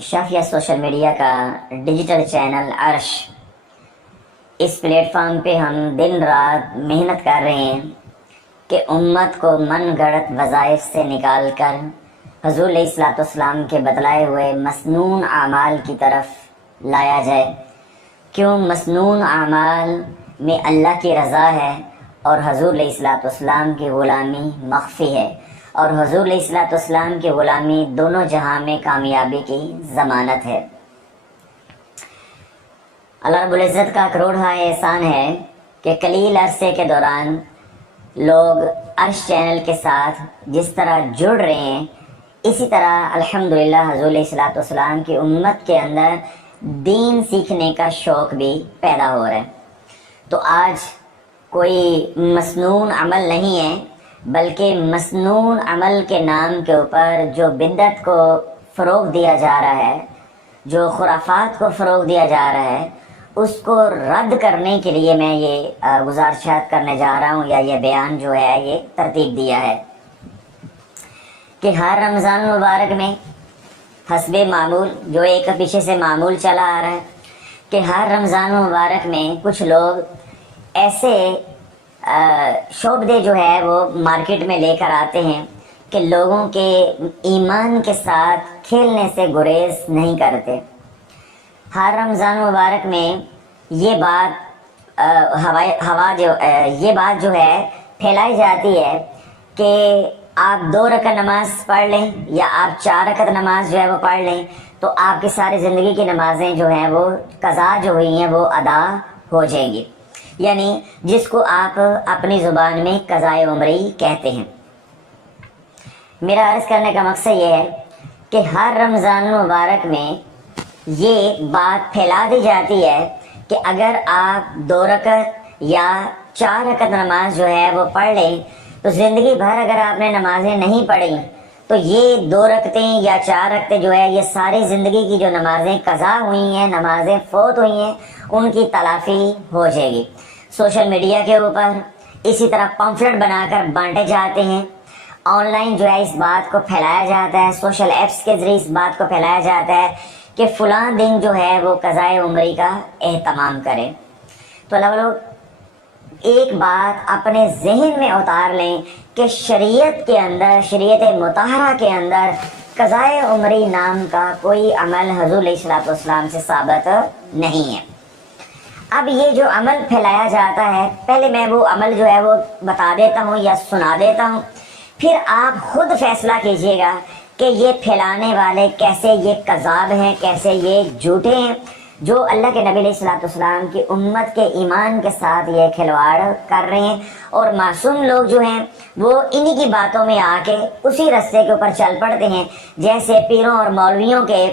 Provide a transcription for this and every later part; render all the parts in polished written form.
Shafia social media کا digital channel عرش، اس plate form پہ ہم دن رات محنت کر رہے ہیں کہ امت کو من گھڑت وظائف سے نکال کر حضور علیہ الصلوۃ والسلام کے بتلائے ہوئے مسنون اعمال کی طرف لایا جائے۔ کیوں؟ مسنون اعمال میں اللہ کی رضا ہے اور حضور علیہ الصلوۃ والسلام کی غلامی مخفی ہے، اور حضور علیہ الصلوۃ والسلام کی غلامی دونوں جہاں میں کامیابی کی ضمانت ہے۔ اللہ رب العزت کا کروڑا احسان ہے کہ قلیل عرصے کے دوران لوگ عرش چینل کے ساتھ جس طرح جڑ رہے ہیں، اسی طرح الحمدللہ حضور علیہ الصلوۃ والسلام کی امت کے اندر دین سیکھنے کا شوق بھی پیدا ہو رہا ہے۔ تو آج کوئی مسنون عمل نہیں ہے، بلکہ مسنون عمل کے نام کے اوپر جو بدعت کو فروغ دیا جا رہا ہے، جو خرافات کو فروغ دیا جا رہا ہے، اس کو رد کرنے کے لیے میں یہ گزارشات کرنے جا رہا ہوں، یا یہ بیان جو ہے یہ ترتیب دیا ہے کہ ہر رمضان مبارک میں حسب معمول، جو ایک پیچھے سے معمول چلا آ رہا ہے کہ ہر رمضان مبارک میں کچھ لوگ ایسے شعبے جو ہے وہ مارکیٹ میں لے کر آتے ہیں کہ لوگوں کے ایمان کے ساتھ کھیلنے سے گریز نہیں کرتے۔ ہر رمضان مبارک میں یہ بات جو ہے پھیلائی جاتی ہے کہ آپ 2 رکعت نماز پڑھ لیں یا آپ 4 رکعت نماز جو ہے وہ پڑھ لیں تو آپ کی ساری زندگی کی نمازیں جو ہیں وہ قضا جو ہوئی ہیں وہ ادا ہو جائیں گی، یعنی جس کو آپ اپنی زبان میں قضائے عمری کہتے ہیں۔ میرا عرض کرنے کا مقصد یہ ہے کہ ہر رمضان مبارک میں یہ بات پھیلا دی جاتی ہے کہ اگر آپ 2 رکعت یا 4 رکعت نماز جو ہے وہ پڑھ لیں تو زندگی بھر اگر آپ نے نمازیں نہیں پڑھیں تو یہ 2 رکعتیں یا 4 رکعتیں جو ہے یہ ساری زندگی کی جو نمازیں قضا ہوئی ہیں، نمازیں فوت ہوئی ہیں، ان کی تلافی ہو جائے گی۔ سوشل میڈیا کے اوپر اسی طرح پمفلٹ بنا کر بانٹے جاتے ہیں، آن لائن جو ہے اس بات کو پھیلایا جاتا ہے، سوشل ایپس کے ذریعے اس بات کو پھیلایا جاتا ہے کہ فلاں دن جو ہے وہ قضائے عمری کا اہتمام کرے۔ تو لوگ ایک بات اپنے ذہن میں اتار لیں کہ شریعت کے اندر، شریعت مطہرہ کے اندر قضائے عمری نام کا کوئی عمل حضور علیہ الصلوۃ والسلام سے ثابت نہیں ہے۔ اب یہ جو عمل پھیلایا جاتا ہے، پہلے میں وہ عمل جو ہے وہ بتا دیتا ہوں یا سنا دیتا ہوں، پھر آپ خود فیصلہ کیجئے گا کہ یہ پھیلانے والے کیسے یہ کذاب ہیں، کیسے یہ جھوٹے ہیں، جو اللہ کے نبی علیہ الصلوۃ والسلام کی امت کے ایمان کے ساتھ یہ کھلواڑ کر رہے ہیں، اور معصوم لوگ جو ہیں وہ انہی کی باتوں میں آ کے اسی رستے کے اوپر چل پڑتے ہیں، جیسے پیروں اور مولویوں کے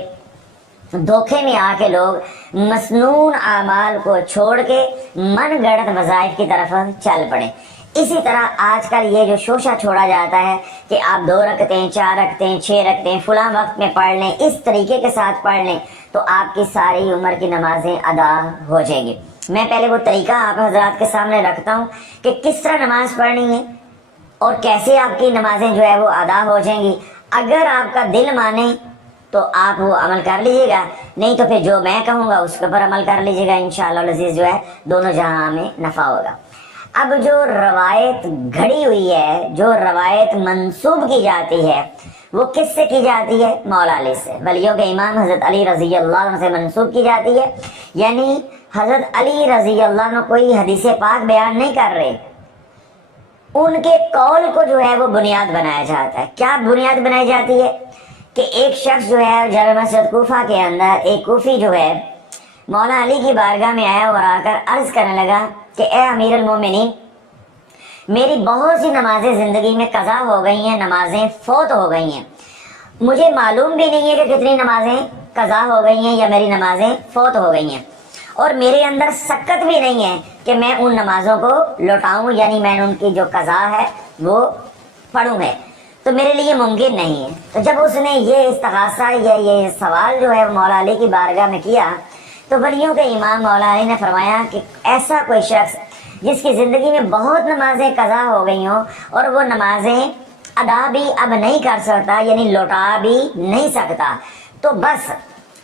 دھوکے میں آ کے لوگ مسنون اعمال کو چھوڑ کے من گھڑت وظائف کی طرف چل پڑے۔ اسی طرح آج کل یہ جو شوشہ چھوڑا جاتا ہے کہ آپ 2 رکعتیں، 4 رکعتیں، 6 رکعتیں فلاں وقت میں پڑھ لیں، اس طریقے کے ساتھ پڑھ لیں تو آپ کی ساری عمر کی نمازیں ادا ہو جائیں گی۔ میں پہلے وہ طریقہ آپ حضرات کے سامنے رکھتا ہوں کہ کس طرح نماز پڑھنی ہے اور کیسے آپ کی نمازیں جو ہے وہ ادا ہو جائیں گی۔ اگر آپ کا دل مانے تو آپ وہ عمل کر لیجیے گا، نہیں تو پھر جو میں کہوں گا اس کے اوپر عمل کر لیجیے گا، انشاءاللہ العزیز جو ہے دونوں جہاں میں نفع ہوگا۔ اب جو روایت گھڑی ہوئی ہے، جو روایت منسوب کی جاتی ہے، وہ کس سے کی جاتی ہے؟ مولا علی سے، ولیوں کے امام حضرت علی رضی اللہ عنہ سے منسوب کی جاتی ہے، یعنی حضرت علی رضی اللہ عنہ کوئی حدیث پاک بیان نہیں کر رہے، ان کے قول کو جو ہے وہ بنیاد بنایا جاتا ہے۔ کیا بنیاد بنائی جاتی ہے؟ کہ ایک شخص جو ہے جامع مسجد کوفہ کے اندر، ایک کوفی جو ہے مولا علی کی بارگاہ میں آیا اور آ کر عرض کرنے لگا کہ اے امیر المومنین، میری بہت سی نمازیں زندگی میں قضا ہو گئی ہیں، نمازیں فوت ہو گئی ہیں، مجھے معلوم بھی نہیں ہے کہ کتنی نمازیں قضا ہو گئی ہیں یا میری نمازیں فوت ہو گئی ہیں، اور میرے اندر سکت بھی نہیں ہے کہ میں ان نمازوں کو لوٹاؤں، یعنی میں ان کی جو قضا ہے وہ پڑھوں گے، تو میرے لیے ممکن نہیں ہے۔ تو جب اس نے یہ استغاثہ یا یہ سوال جو ہے مولا علی کی بارگاہ میں کیا تو ولیوں کے امام مولا علی نے فرمایا کہ ایسا کوئی شخص جس کی زندگی میں بہت نمازیں قضا ہو گئی ہوں اور وہ نمازیں ادا بھی اب نہیں کر سکتا، یعنی لوٹا بھی نہیں سکتا، تو بس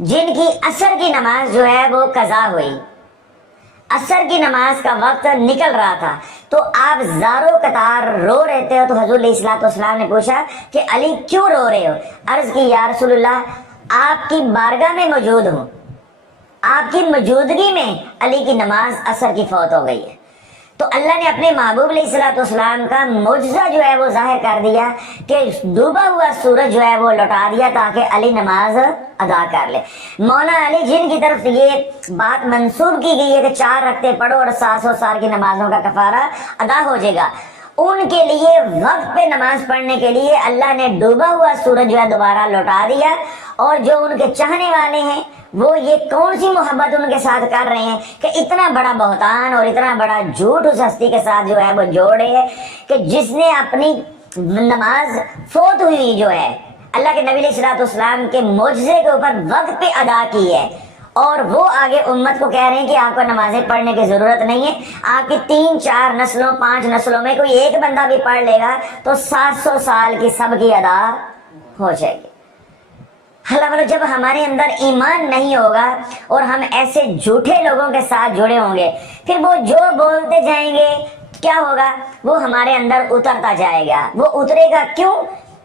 جن کی عصر کی نماز جو ہے وہ قضا ہوئی، عصر کی نماز کا وقت نکل رہا تھا، تو آپ زارو قطار رو رہے تھے، تو حضور علیہ الصلوۃ والسلام نے پوچھا کہ علی کیوں رو رہے ہو؟ عرض کی یا رسول اللہ آپ کی بارگاہ میں موجود ہوں، آپ کی موجودگی میں علی کی نماز عصر کی فوت ہو گئی ہے۔ تو اللہ نے اپنے محبوب علیہ الصلوۃ والسلام کا معجزہ جو ہے وہ ظاہر کر دیا کہ ڈوبا ہوا سورج جو ہے وہ لوٹا دیا تاکہ علی نماز ادا کر لے۔ مولا علی جن کی طرف سے یہ بات منسوب کی گئی ہے کہ 4 رکعتیں پڑھو اور 700 سال کی نمازوں کا کفارہ ادا ہو جائے گا، ان کے لیے وقت پہ نماز پڑھنے کے لیے اللہ نے ڈوبا ہوا سورج جو ہے دوبارہ لوٹا دیا، اور جو ان کے چاہنے والے ہیں وہ یہ کون سی محبت ان کے ساتھ کر رہے ہیں کہ اتنا بڑا بہتان اور اتنا بڑا جھوٹ اس ہستی کے ساتھ جو ہے وہ جوڑے ہے کہ جس نے اپنی نماز فوت ہوئی جو ہے اللہ کے نبی علیہ الصلوۃ والسلام کے معجزے کے اوپر وقت پہ ادا کی ہے، اور وہ آگے امت کو کہہ رہے ہیں کہ آپ کو نمازیں پڑھنے کی ضرورت نہیں ہے، آپ کی 3 4 نسلوں 5 نسلوں میں کوئی ایک بندہ بھی پڑھ لے گا تو 700 سال کی سب کی ادا ہو جائے گی۔ حالانکہ جب ہمارے اندر ایمان نہیں ہوگا اور ہم ایسے جھوٹے لوگوں کے ساتھ جڑے ہوں گے، پھر وہ جو بولتے جائیں گے کیا ہوگا، وہ ہمارے اندر اترتا جائے گا۔ وہ اترے گا کیوں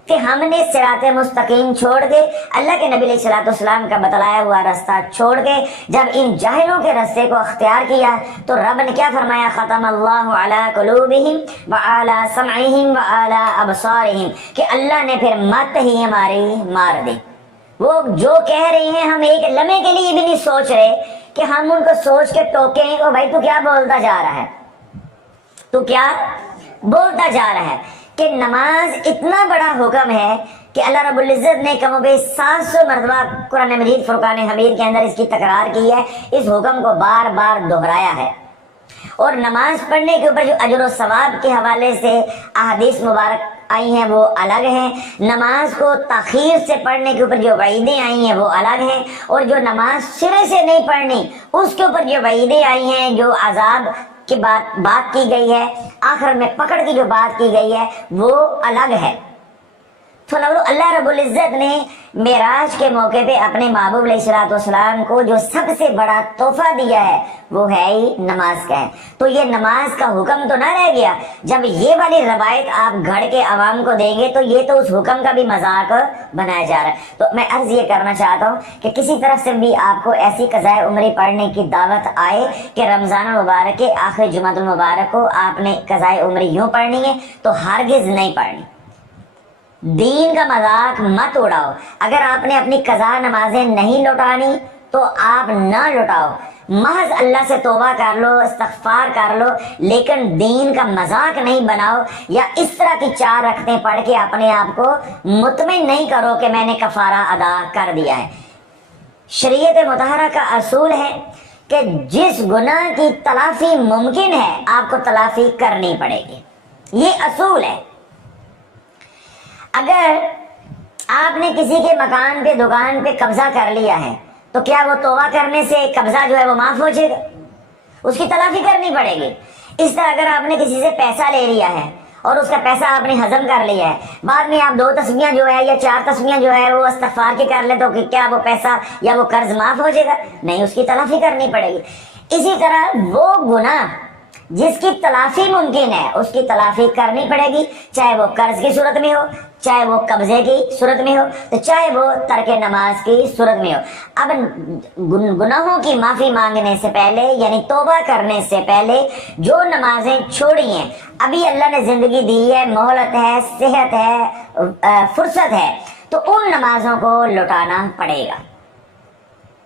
کہ ہم نے صراط مستقیم چھوڑ کے اللہ کے نبی علیہ الصلوۃ والسلام کا بتلایا ہوا راستہ چھوڑ کے جب ان جاہلوں کے راستے کو اختیار کیا تو رب نے کیا فرمایا، ختم اللہ علی قلوبہم وعلی سمعہم وعلی ابصارہم، کہ اللہ نے پھر مت ہی ہماری مار دی۔ وہ جو کہہ رہے ہیں ہم ایک لمحے کے لیے بھی نہیں سوچ رہے کہ ہم ان کو سوچ کے ٹوکیں کہ بھائی تو کیا بولتا جا رہا ہے، تو کیا بولتا جا رہا ہے، کہ نماز اتنا بڑا حکم ہے کہ اللہ رب العزت نے کم و بیش 700 مرتبہ قرآن مجید فرقان حمید کے اندر اس کی تکرار کی ہے، اس حکم کو بار بار دہرایا ہے۔ اور نماز پڑھنے کے اوپر جو اجر و ثواب کے حوالے سے احادیث مبارک آئی ہیں وہ الگ ہیں، نماز کو تاخیر سے پڑھنے کے اوپر جو وعیدیں آئی ہیں وہ الگ ہیں، اور جو نماز سرے سے نہیں پڑھنی اس کے اوپر جو وعیدیں آئی ہیں، جو عذاب کی بات کی گئی ہے، آخر میں پکڑ کی جو بات کی گئی ہے وہ الگ ہے۔ تو اللہ رب العزت نے معراج کے موقع پہ اپنے محبوب علیہ الصلوۃ والسلام کو جو سب سے بڑا تحفہ دیا ہے وہ ہے ہی نماز کا ہے، تو یہ نماز کا حکم تو نہ رہ گیا۔ جب یہ والی روایت آپ گھڑ کے عوام کو دیں گے تو یہ تو اس حکم کا بھی مذاق بنایا جا رہا ہے۔ تو میں عرض یہ کرنا چاہتا ہوں کہ کسی طرف سے بھی آپ کو ایسی قضاء عمری پڑھنے کی دعوت آئے کہ رمضان المبارک کے آخر جمعۃ المبارک کو آپ نے قضاء عمری یوں پڑھنی ہے تو ہرگز نہیں پڑھنی۔ دین کا مذاق مت اڑاؤ، اگر آپ نے اپنی قضا نمازیں نہیں لوٹانی تو آپ نہ لوٹاؤ، محض اللہ سے توبہ کر لو، استغفار کر لو، لیکن دین کا مذاق نہیں بناؤ، یا اس طرح کی 4 رکعتیں پڑھ کے اپنے آپ کو مطمئن نہیں کرو کہ میں نے کفارہ ادا کر دیا ہے۔ شریعت مطہرہ کا اصول ہے کہ جس گناہ کی تلافی ممکن ہے آپ کو تلافی کرنی پڑے گی، یہ اصول ہے۔ اگر آپ نے کسی کے مکان پہ دکان پہ قبضہ کر لیا ہے تو کیا وہ توبہ کرنے سے قبضہ جو ہے وہ معاف ہو جائے گا؟ اس کی تلافی کرنی پڑے گی۔ اس طرح اگر آپ نے کسی سے پیسہ لے لیا ہے اور اس کا پیسہ آپ نے ہضم کر لیا ہے، بعد میں آپ 2 تسبیحاں جو ہے یا 4 تسبیحاں جو ہے وہ استغفار کی کر لیں تو کیا وہ پیسہ یا وہ قرض معاف ہو جائے گا؟ نہیں، اس کی تلافی کرنی پڑے گی۔ اسی طرح وہ گناہ جس کی تلافی ممکن ہے اس کی تلافی کرنی پڑے گی، چاہے وہ قرض کی صورت میں ہو، چاہے وہ قبضے کی صورت میں ہو، تو چاہے وہ ترک نماز کی صورت میں ہو۔ اب گناہوں کی معافی مانگنے سے پہلے یعنی توبہ کرنے سے پہلے جو نمازیں چھوڑی ہیں، ابھی اللہ نے زندگی دی ہے، مہلت ہے، صحت ہے، فرصت ہے، تو ان نمازوں کو لوٹانا پڑے گا،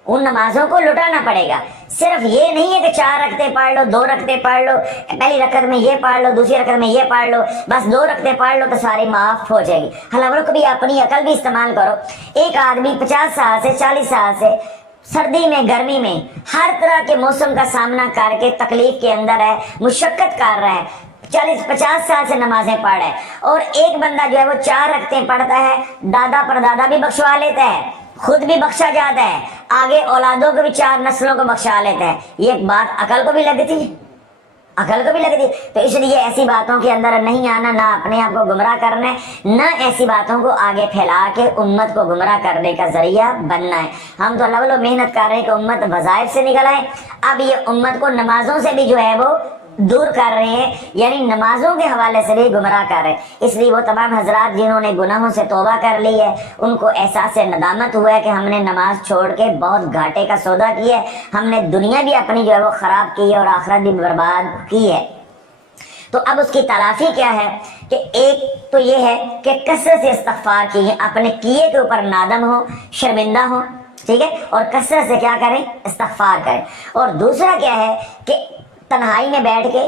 ان نمازوں کو لٹانا پڑے گا۔ صرف یہ نہیں ہے کہ 4 رکعتیں پڑھ لو، 2 رکعتیں پڑھ لو، پہلی رکعت میں یہ پڑھ لو، دوسری رکعت میں یہ پڑھ لو، بس 2 رکعتیں پڑھ لو تو ساری معاف ہو جائے گی۔ حالانکہ کبھی اپنی عقل بھی استعمال کرو۔ ایک آدمی 50 سال سے 40 سال سے سردی میں گرمی میں ہر طرح کے موسم کا سامنا کر کے تکلیف کے اندر ہے، مشقت کر رہا ہے، 40-50 سال سے نمازیں پڑھ رہا ہے، اور ایک بندہ جو ہے وہ 4 رکعتیں پڑھتا ہے، دادا پردادا بھی بخشوا لیتا ہے، خود بھی بخشا جاتا ہے، آگے اولادوں کو بھی 4 نسلوں کو بخشا لیتا ہے۔ یہ ایک بات عقل کو بھی لگتی ہے؟ عقل کو بھی لگ دی. تو اس لیے ایسی باتوں کے اندر نہیں آنا, نہ اپنے آپ کو گمراہ کرنا ہے, نہ ایسی باتوں کو آگے پھیلا کے امت کو گمراہ کرنے کا ذریعہ بننا ہے. ہم تو اللہ محنت کر رہے ہیں کہ امت وظائف سے نکل آئے. اب یہ امت کو نمازوں سے بھی جو ہے وہ دور کر رہے ہیں, یعنی نمازوں کے حوالے سے بھی گمراہ کر رہے ہیں. اس لیے وہ تمام حضرات جنہوں نے گناہوں سے توبہ کر لی ہے, ان کو احساس ندامت ہوا ہے کہ ہم نے نماز چھوڑ کے بہت گھاٹے کا سودا کیا ہے, ہم نے دنیا بھی اپنی جو ہے وہ خراب کی ہے اور آخرت بھی برباد کی ہے. تو اب اس کی تلافی کیا ہے کہ ایک تو یہ ہے کہ کثرت سے استغفار کیجیے, اپنے کیے کے اوپر نادم ہو, شرمندہ ہو, ٹھیک ہے, اور کثرت سے کیا کریں, استغفار کریں. اور دوسرا کیا ہے کہ تنہائی میں بیٹھ کے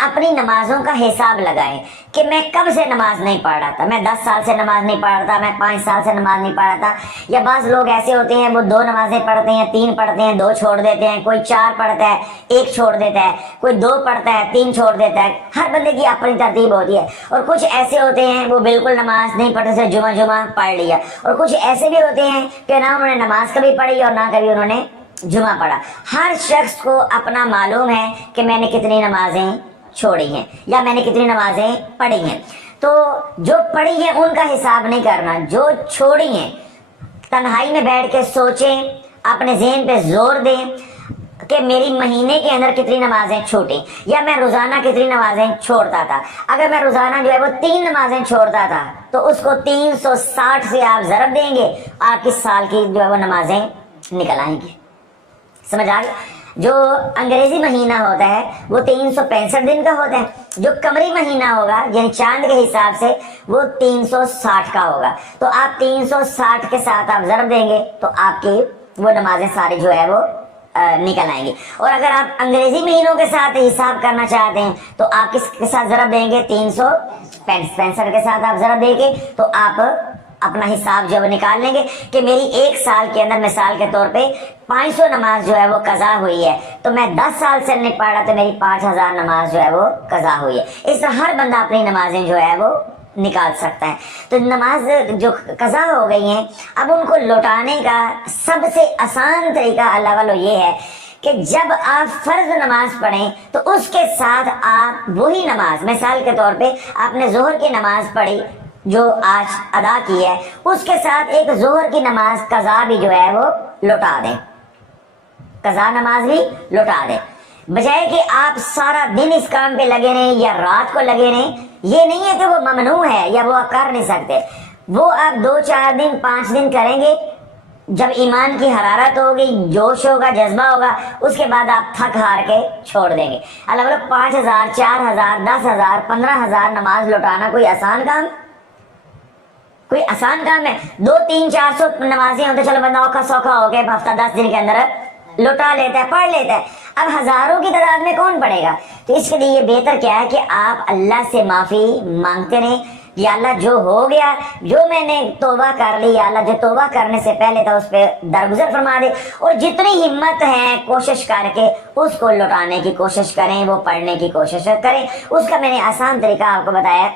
اپنی نمازوں کا حساب لگائیں کہ میں کب سے نماز نہیں پڑھ رہا تھا, میں 10 سال سے نماز نہیں پڑھ رہا تھا, میں 5 سال سے نماز نہیں پڑھ رہا تھا. یا بعض لوگ ایسے ہوتے ہیں وہ 2 نمازیں پڑھتے ہیں, 3 پڑھتے ہیں, 2 چھوڑ دیتے ہیں, کوئی 4 پڑھتا ہے 1 چھوڑ دیتا ہے, کوئی 2 پڑھتا ہے 3 چھوڑ دیتا ہے. ہر بندے کی اپنی ترتیب ہوتی ہے. اور کچھ ایسے ہوتے ہیں وہ بالکل نماز نہیں پڑھتے, سے جمعہ پڑھ لیا. اور کچھ ایسے بھی ہوتے ہیں کہ نہ انہوں نے نماز کبھی پڑھی اور نہ کبھی انہوں نے جمعہ پڑھا. ہر شخص کو اپنا معلوم ہے کہ میں نے کتنی نمازیں چھوڑی ہیں یا میں نے کتنی نمازیں پڑھی ہیں. تو جو پڑھی ہیں ان کا حساب نہیں کرنا, جو چھوڑی ہیں تنہائی میں بیٹھ کے سوچیں, اپنے ذہن پہ زور دیں کہ میری مہینے کے اندر کتنی نمازیں چھوٹیں یا میں روزانہ کتنی نمازیں چھوڑتا تھا. اگر میں روزانہ جو ہے وہ 3 نمازیں چھوڑتا تھا تو اس کو 360 سے آپ ضرب دیں گے, آپ کی سال کی جو ہے وہ نمازیں نکل آئیں گی. سمجھ آ گئی. جو انگریزی مہینہ ہوتا ہے وہ 365 دن کا ہوتا ہے, جو قمری مہینہ ہوگا یعنی چاند کے حساب سے وہ 360 کا ہوگا. تو آپ 360 کے ساتھ آپ ضرب دیں گے تو آپ کی وہ نمازیں ساری جو ہے وہ نکل آئیں گی. اور اگر آپ انگریزی مہینوں کے ساتھ حساب کرنا چاہتے ہیں تو آپ کس کے ساتھ ضرب دیں گے, 365 کے ساتھ آپ ضرب دیں گے تو آپ اپنا حساب جو ہے وہ نکال لیں گے کہ میری 1 سال کے اندر مثال کے طور پہ 500 نماز جو ہے وہ قضا ہوئی ہے, تو میں 10 سال سے نہیں پڑھ رہا تو میری 5000 نماز جو ہے وہ قضا ہوئی ہے. اس طرح ہر بندہ اپنی نمازیں جو ہے وہ نکال سکتا ہے. تو نماز جو قضا ہو گئی ہیں اب ان کو لوٹانے کا سب سے آسان طریقہ اللہ والو یہ ہے کہ جب آپ فرض نماز پڑھیں تو اس کے ساتھ آپ وہی نماز, مثال کے طور پہ آپ نے ظہر کی نماز پڑھی جو آج ادا کی ہے, اس کے ساتھ ایک ظہر کی نماز قضا بھی جو ہے وہ لوٹا دیں, قضا نماز بھی لوٹا دیں. بجائے کہ آپ سارا دن اس کام پہ لگے رہیں یا رات کو لگے رہیں. یہ نہیں ہے کہ وہ ممنوع ہے یا وہ آپ کر نہیں سکتے, وہ آپ 2-4 دن 5 دن کریں گے, جب ایمان کی حرارت ہوگی, جوش ہوگا, جذبہ ہوگا, اس کے بعد آپ تھک ہار کے چھوڑ دیں گے. الگ الگ 5000 4000 10000 15000 نماز لوٹانا کوئی آسان کام, کوئی آسان کام ہے؟ 200-300-400 نمازیں ہوتے, چلو بندہ اوکھا سوکھا ہو کے ہفتہ 10 دن کے اندر لوٹا لیتا ہے, پڑھ لیتا ہے. اب ہزاروں کی تعداد میں کون پڑھے گا؟ تو اس کے لیے یہ بہتر کیا ہے کہ آپ اللہ سے معافی مانگتے رہیں, یا اللہ جو ہو گیا, جو میں نے توبہ کر لی, یا اللہ جو توبہ کرنے سے پہلے تھا اس پہ درگزر فرما دے, اور جتنی ہمت ہے کوشش کر کے اس کو لوٹانے کی کوشش کریں, وہ پڑھنے کی کوشش کریں. اس کا میں نے آسان طریقہ آپ کو بتایا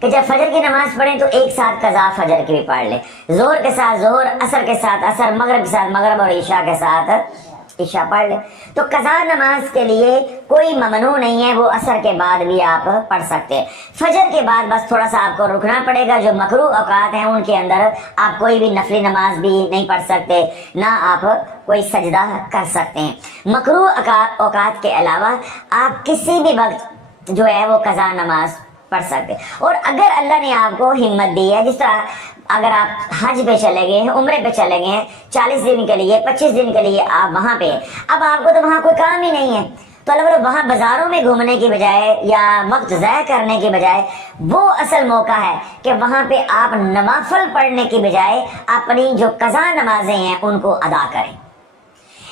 کہ جب فجر کی نماز پڑھیں تو ایک ساتھ قضا فجر کی بھی پڑھ لیں, ظہر کے ساتھ ظہر, عصر کے ساتھ عصر, مغرب کے ساتھ مغرب اور عشاء کے ساتھ عشاء پڑھ لیں. تو قضا نماز کے لیے کوئی ممنوع نہیں ہے, وہ عصر کے بعد بھی آپ پڑھ سکتے ہیں. فجر کے بعد بس تھوڑا سا آپ کو رکنا پڑے گا, جو مکروہ اوقات ہیں ان کے اندر آپ کوئی بھی نفلی نماز بھی نہیں پڑھ سکتے, نہ آپ کوئی سجدہ کر سکتے ہیں. مکروہ اوقات کے علاوہ آپ کسی بھی وقت جو ہے وہ قضا نماز پڑھ سکتے. اور اگر اللہ نے آپ کو ہمت دی ہے, جس طرح اگر آپ حج پہ چلے گئے ہیں, عمرے پہ چلے گئے ہیں 40 دن کے لیے 25 دن کے لیے, آپ وہاں پہ, اب آپ کو تو وہاں کوئی کام ہی نہیں ہے, تو اللہ وہاں بازاروں میں گھومنے کی بجائے یا وقت ضائع کرنے کی بجائے وہ اصل موقع ہے کہ وہاں پہ آپ نوافل پڑھنے کی بجائے اپنی جو قضا نمازیں ہیں ان کو ادا کریں.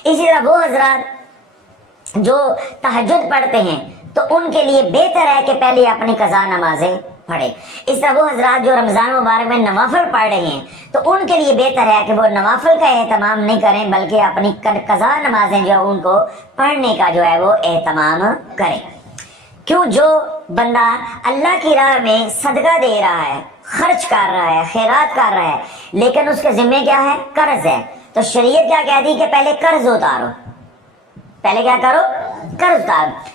اسی طرح وہ حضرات جو تہجد پڑھتے ہیں تو ان کے لیے بہتر ہے کہ پہلے اپنی قضا نمازیں پڑھیں. اس طرح وہ حضرات جو رمضان مبارک میں نوافل پڑھ رہے ہیں تو ان کے لیے بہتر ہے کہ وہ نوافل کا اہتمام نہیں کریں, بلکہ اپنی قضا نمازیں جو ان کو پڑھنے کا جو ہے وہ اہتمام کریں. کیوں, جو بندہ اللہ کی راہ میں صدقہ دے رہا ہے, خرچ کر رہا ہے, خیرات کر رہا ہے, لیکن اس کے ذمہ کیا ہے, قرض ہے, تو شریعت کیا کہتی ہے کہ پہلے قرض اتارو, پہلے کیا کرو, قرض اتارو.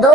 2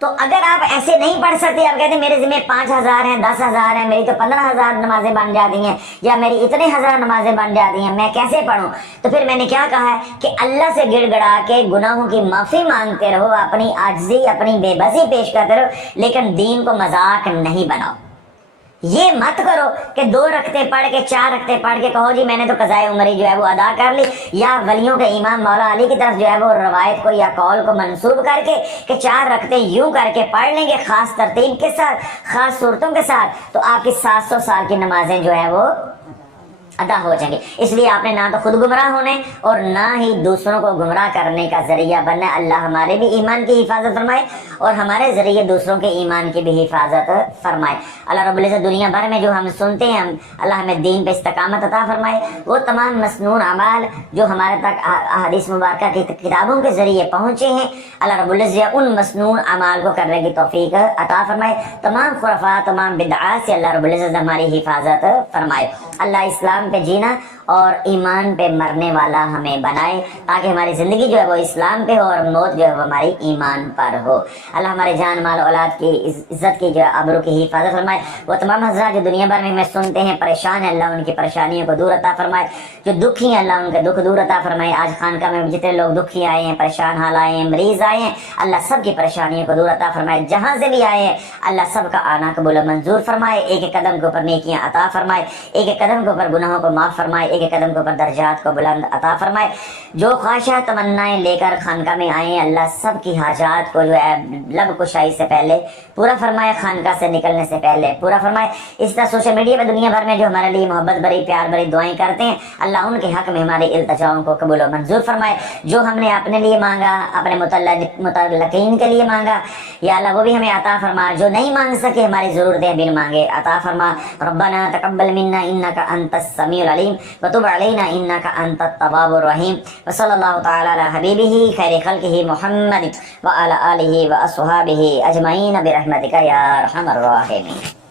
تو اگر آپ ایسے نہیں پڑھ سکتے, آپ کہتے ہیں میرے ذمہ 5,000 ہیں, 10,000 ہیں, میری تو 15,000 نمازیں بن جاتی ہیں, یا میری اتنے ہزار نمازیں بن جاتی ہیں, میں کیسے پڑھوں؟ تو پھر میں نے کیا کہا ہے کہ اللہ سے گڑ گڑا کے گناہوں کی معافی مانگتے رہو, اپنی عاجزی, اپنی بے بسی پیش کرتے رہو, لیکن دین کو مذاق نہیں بناؤ. یہ مت کرو کہ 2 رکعتیں پڑھ کے 4 رکعتیں پڑھ کے کہو جی میں نے تو قضائے عمری جو ہے وہ ادا کر لی, یا ولیوں کے امام مولا علی کی طرف جو ہے وہ روایت کو یا قول کو منسوب کر کے کہ 4 رکعتیں یوں کر کے پڑھ لیں گے خاص ترتیب کے ساتھ, خاص صورتوں کے ساتھ, تو آپ کی 700 سال کی نمازیں جو ہے وہ ادا ہو جائیں گے. اس لیے آپ نے نہ تو خود گمراہ ہونے اور نہ ہی دوسروں کو گمراہ کرنے کا ذریعہ بننا. اللہ ہمارے بھی ایمان کی حفاظت فرمائے اور ہمارے ذریعے دوسروں کے ایمان کی بھی حفاظت فرمائے. اللہ رب العزت دنیا بھر میں جو ہم سنتے ہیں, اللہ ہمیں دین پہ استقامت عطا فرمائے. وہ تمام مسنون اعمال جو ہمارے تک احادیث مبارکہ کی کتابوں کے ذریعے پہنچے ہیں, اللہ رب العزت ان مسنون اعمال کو کرنے کی توفیق عطا فرمائے. تمام خرافات, تمام بدعات سے اللہ رب العزت ہماری حفاظت فرمائے. اللہ اسلام پہ جینا اور ایمان پہ مرنے والا ہمیں بنائے, تاکہ ہماری زندگی جو ہے وہ اسلام پہ ہو اور موت جو ہے وہ ہماری ایمان پر ہو. اللہ ہمارے جان مال اولاد کی عزت کی جو ہے ابرو کی حفاظت فرمائے. وہ تمام حضرات جو دنیا بھر میں ہمیں سنتے ہیں پریشان ہیں, اللہ ان کی پریشانیوں کو دور عطا فرمائے. جو دکھی ہیں اللہ ان کے دکھ دور عطا فرمائے. آج خانقاہ میں جتنے لوگ دکھی آئے ہیں, پریشان حال آئے ہیں, مریض آئے ہیں, اللہ سب کی پریشانیوں کو دور عطا فرمائے. جہاں سے بھی آئے ہیں اللہ سب کا آنا قبول و منظور فرمائے. ایک ایک قدم کے اوپر نیکیاں عطا فرمائے, ایک ایک قدم کے اوپر گناہوں کو معاف فرمائے, ایک ایک قدم کے اوپر درجات کو بلند عطا فرمائے. جو خواہشات تمنائیں لے کر خانقاہ میں آئے ہیں اللہ سب کی حاجات کو جو ہے لب کشائی سے پہلے پورا فرمائے, خانقاہ سے نکلنے سے پہلے پورا فرمائے. اس طرح سوشل میڈیا پہ دنیا بھر میں جو ہمارے لیے محبت بھری پیار بھری دعائیں کرتے ہیں اللہ ان کے حق میں ہماری التجاؤں کو قبول و منظور فرمائے. جو ہم نے اپنے لیے مانگا, اپنے متعلقین کے لیے مانگا, یا اللہ وہ بھی ہمیں عطا فرما. جو نہیں مانگ سکے ہماری ضرورتیں بن مانگے عطا فرما. ربنا تقبل منا انک انت السمیع العلیم وتب علینا انک انت التواب الرحیم. وصلی اللہ تعالی علی حبیبہ خیر خلقہ محمد وعلی آلہ واصحابہ اجمعین برحمتک یا ارحم الراحمین.